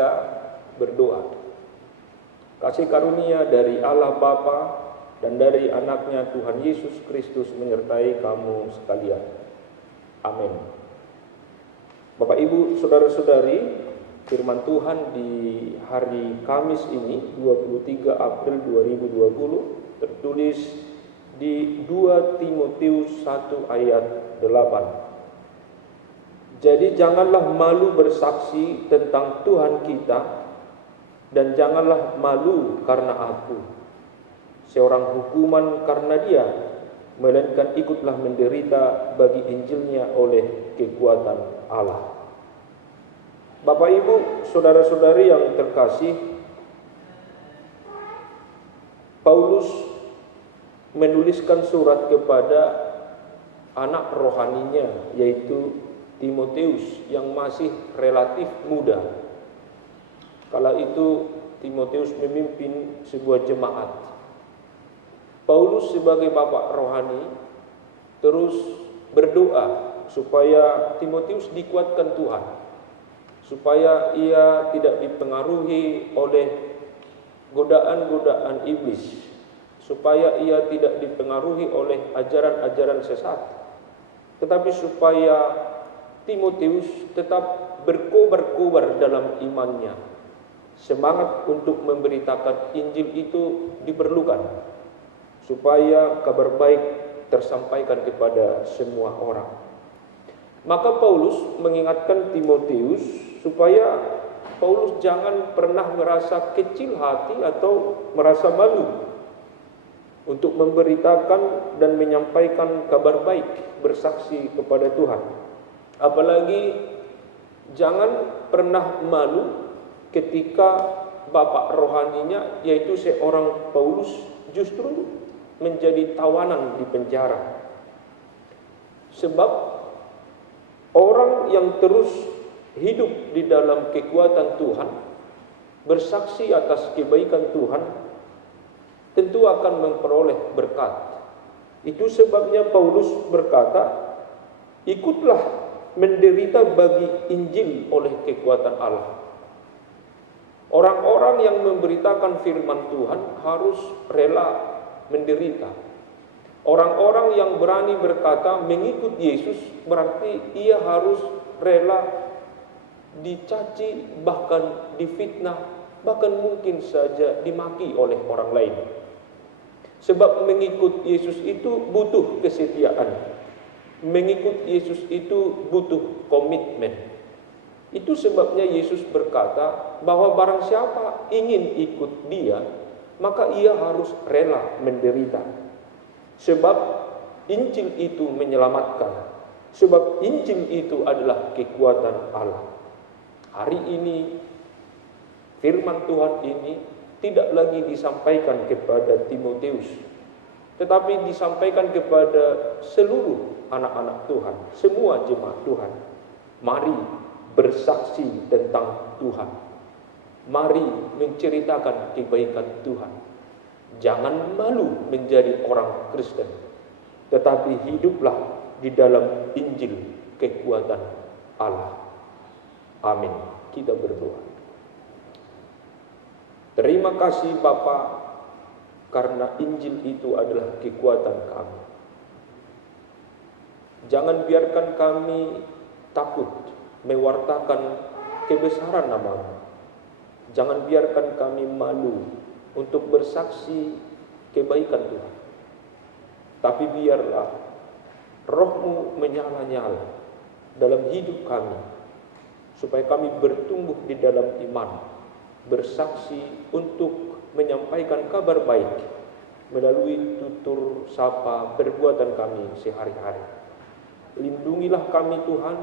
kita berdoa. Kasih karunia dari Allah Bapa dan dari anaknya Tuhan Yesus Kristus menyertai kamu sekalian. Amin. Bapak Ibu, saudara-saudari, firman Tuhan di hari Kamis ini 23 April 2020 tertulis di 2 Timotius 1 ayat 8. Jadi janganlah malu bersaksi tentang Tuhan kita, dan janganlah malu karena aku, seorang hukuman karena dia, melainkan ikutlah menderita bagi Injilnya oleh kekuatan Allah. Bapak Ibu, saudara-saudari yang terkasih, Paulus menuliskan surat kepada anak rohaninya, yaitu Timotius yang masih relatif muda. Kala itu Timotius memimpin sebuah jemaat. Paulus sebagai bapak rohani terus berdoa supaya Timotius dikuatkan Tuhan, supaya ia tidak dipengaruhi oleh godaan-godaan iblis, supaya ia tidak dipengaruhi oleh ajaran-ajaran sesat, tetapi supaya Timotius tetap berkobar-kobar dalam imannya. Semangat untuk memberitakan Injil itu diperlukan, supaya kabar baik tersampaikan kepada semua orang. Maka Paulus mengingatkan Timotius supaya Paulus jangan pernah merasa kecil hati atau merasa malu untuk memberitakan dan menyampaikan kabar baik, bersaksi kepada Tuhan. Apalagi jangan pernah malu ketika bapak rohaninya, yaitu seorang Paulus, justru menjadi tawanan di penjara. Sebab orang yang terus hidup di dalam kekuatan Tuhan, bersaksi atas kebaikan Tuhan, tentu akan memperoleh berkat. Itu sebabnya Paulus berkata, ikutlah menderita bagi Injil oleh kekuatan Allah. Orang-orang yang memberitakan firman Tuhan harus rela menderita. Orang-orang yang berani berkata mengikut Yesus berarti ia harus rela dicaci, bahkan difitnah, bahkan mungkin saja dimaki oleh orang lain. Sebab mengikut Yesus itu butuh kesetiaan. Mengikut Yesus itu butuh komitmen. Itu sebabnya Yesus berkata bahwa barang siapa ingin ikut Dia, maka ia harus rela menderita. Sebab Injil itu menyelamatkan. Sebab Injil itu adalah kekuatan Allah. Hari ini firman Tuhan ini tidak lagi disampaikan kepada Timotius, tetapi disampaikan kepada seluruh anak-anak Tuhan, semua jemaat Tuhan. Mari bersaksi tentang Tuhan. Mari menceritakan kebaikan Tuhan. Jangan malu menjadi orang Kristen, tetapi hiduplah di dalam Injil kekuatan Allah. Amin. Kita berdoa. Terima kasih Bapa, karena Injil itu adalah kekuatan kami. Jangan biarkan kami takut mewartakan kebesaran nama-Mu. Jangan biarkan kami malu untuk bersaksi kebaikan Tuhan. Tapi biarlah Roh-Mu menyala-nyala dalam hidup kami, supaya kami bertumbuh di dalam iman, bersaksi untuk menyampaikan kabar baik melalui tutur sapa perbuatan kami sehari-hari. Lindungilah kami Tuhan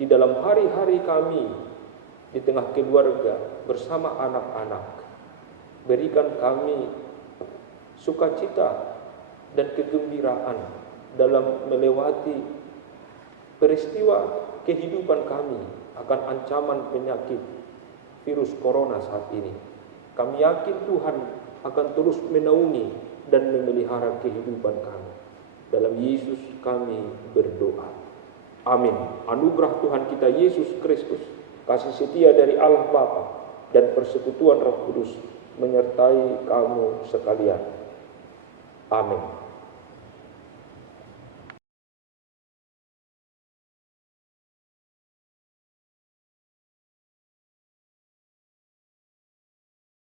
di dalam hari-hari kami, di tengah keluarga, bersama anak-anak. Berikan kami sukacita dan kegembiraan dalam melewati peristiwa kehidupan kami akan ancaman penyakit virus corona saat ini. Kami yakin Tuhan akan terus menaungi dan memelihara kehidupan kami. Dalam Yesus kami berdoa. Amin. Anugerah Tuhan kita Yesus Kristus, kasih setia dari Allah Bapa, dan persekutuan Roh Kudus menyertai kamu sekalian. Amin.